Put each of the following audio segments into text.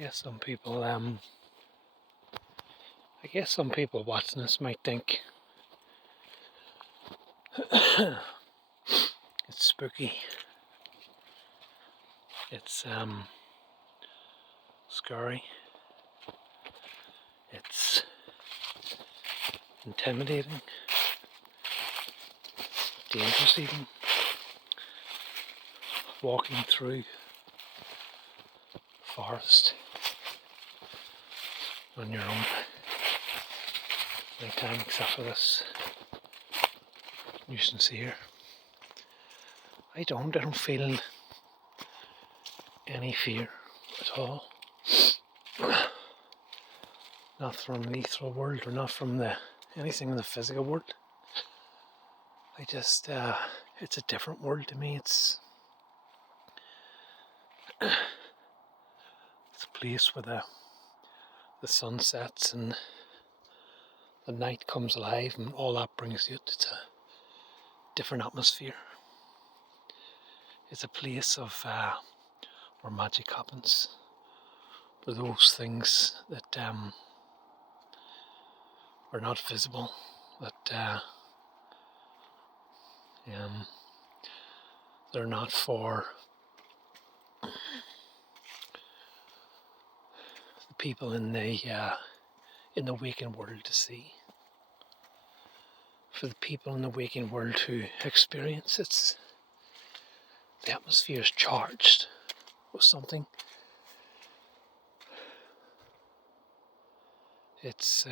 guess some people, watching this might think it's spooky. It's scary. It's intimidating, dangerous even. Walking through forest on your own. Nighttime, except for this nuisance here. I don't feel any fear at all. Not from the ethereal world or not from anything in the physical world. I just, it's a different world to me. It's a place where the sun sets and the night comes alive and all that brings you. It's a different atmosphere. It's a place of where magic happens, where those things that are not visible, that they're not for the people in the waking world to see. For the people in the waking world to experience, the atmosphere is charged with something. It's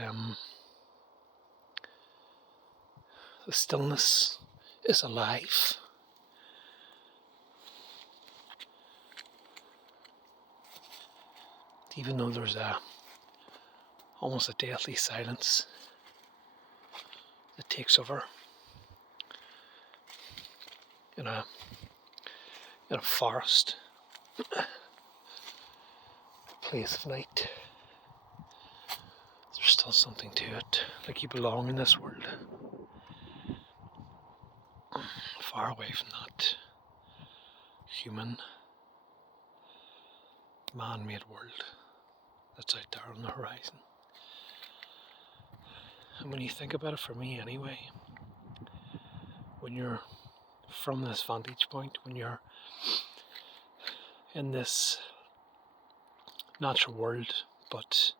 the stillness is alive. Even though there's almost a deathly silence that takes over in a forest, a place of night. There's still something to it, like you belong in this world, far away from that human, man-made world that's out there on the horizon. And when you think about it, for me anyway, when you're from this vantage point, when you're in this natural world, but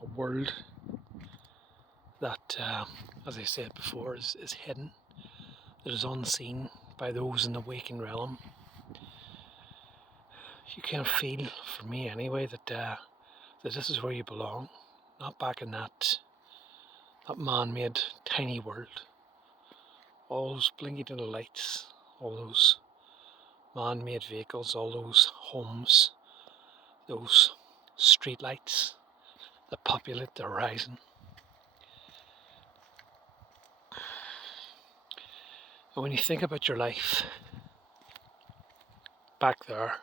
a world that, as I said before, is hidden, that is unseen by those in the waking realm, you can feel, for me anyway, that this is where you belong, not back in that man-made tiny world. All those blinking little lights, all those man-made vehicles, all those homes, those street lights that populate the horizon. And when you think about your life back there,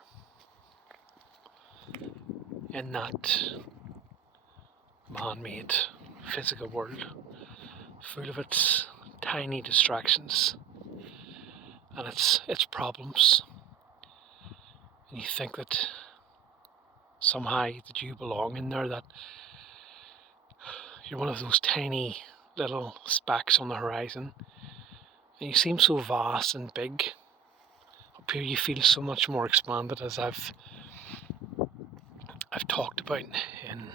in that man-made physical world, full of its tiny distractions and its problems, and you think that somehow that you belong in there, that you're one of those tiny little specks on the horizon, and you seem so vast and big. Up here you feel so much more expanded, as I've talked about in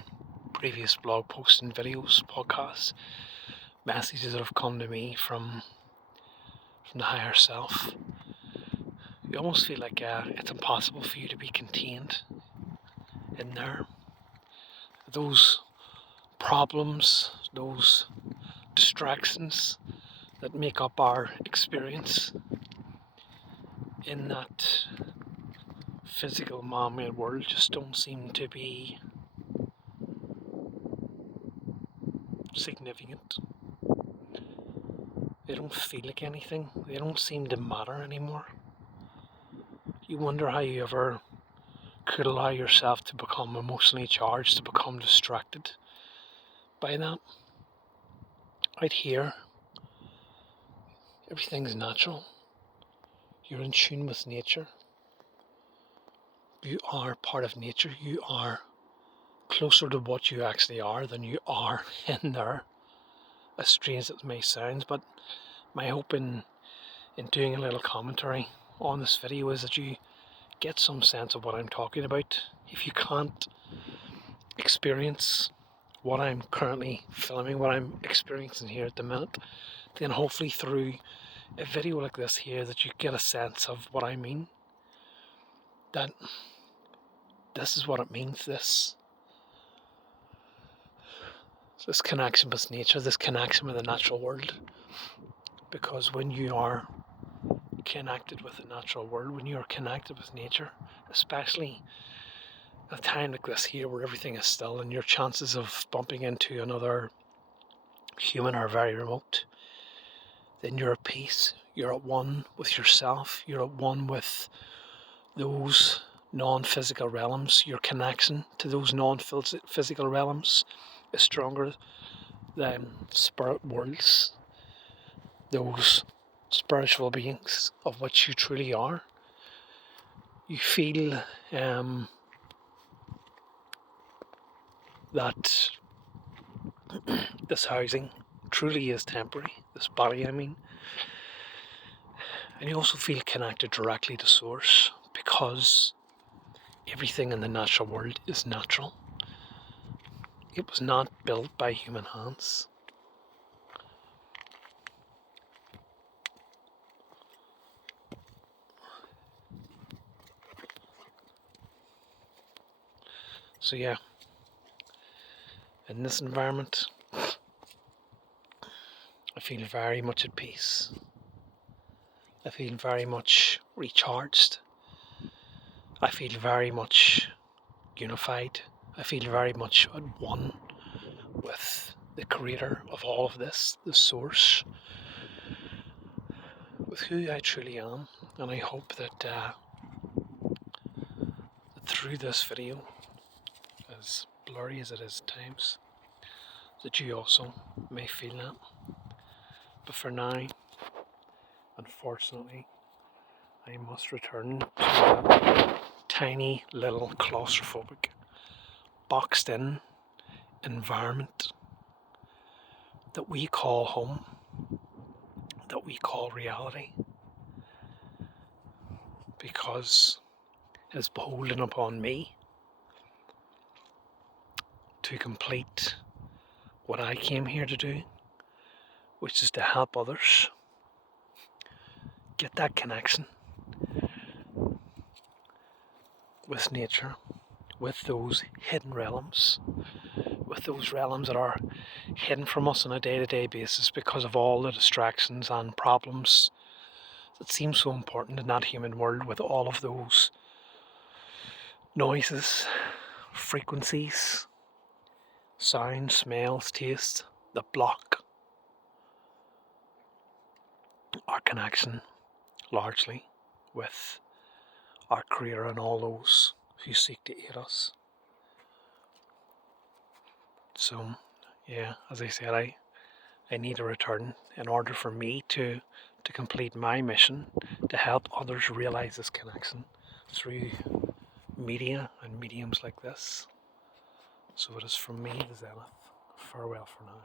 previous blog posts and videos, podcasts, messages that have come to me from the higher self. You almost feel like it's impossible for you to be contained in there. Those problems, those distractions that make up our experience in that physical man-made world just don't seem to be significant. They don't feel like anything. They don't seem to matter anymore. You wonder how you ever could allow yourself to become emotionally charged, to become distracted by that. Out here, everything's natural. You're in tune with nature. You are part of nature. You are closer to what you actually are than you are in there. As strange as it may sound, but my hope in doing a little commentary on this video is that you get some sense of what I'm talking about. If you can't experience what I'm currently filming, what I'm experiencing here at the minute, then hopefully through a video like this here that you get a sense of what I mean. That this is what it means, this connection with nature, this connection with the natural world. Because when you are connected with the natural world, when you are connected with nature, especially at a time like this here where everything is still and your chances of bumping into another human are very remote, then you're at peace, you're at one with yourself, you're at one with those non-physical realms. Your connection to those non-physical realms is stronger than spirit worlds, those spiritual beings of which you truly are. You feel that this housing truly is temporary, this body I mean, and you also feel connected directly to source because everything in the natural world is natural. It was not built by human hands. So yeah, in this environment, I feel very much at peace. I feel very much recharged. I feel very much unified. I feel very much at one with the creator of all of this, the source, with who I truly am. And I hope that through this video, as blurry as it is at times, that you also may feel that. But for now, unfortunately, I must return to that tiny little claustrophobic, boxed in environment that we call home, that we call reality, because it is beholden upon me to complete what I came here to do, which is to help others get that connection with nature, with those hidden realms, with those realms that are hidden from us on a day-to-day basis because of all the distractions and problems that seem so important in that human world, with all of those noises, frequencies, sounds, smells, tastes that block our connection largely with our Creator and all those who seek to aid us. So, yeah, as I said, I need to return in order for me to complete my mission to help others realize this connection through media and mediums like this. So it is from me, the Zenith. Farewell for now.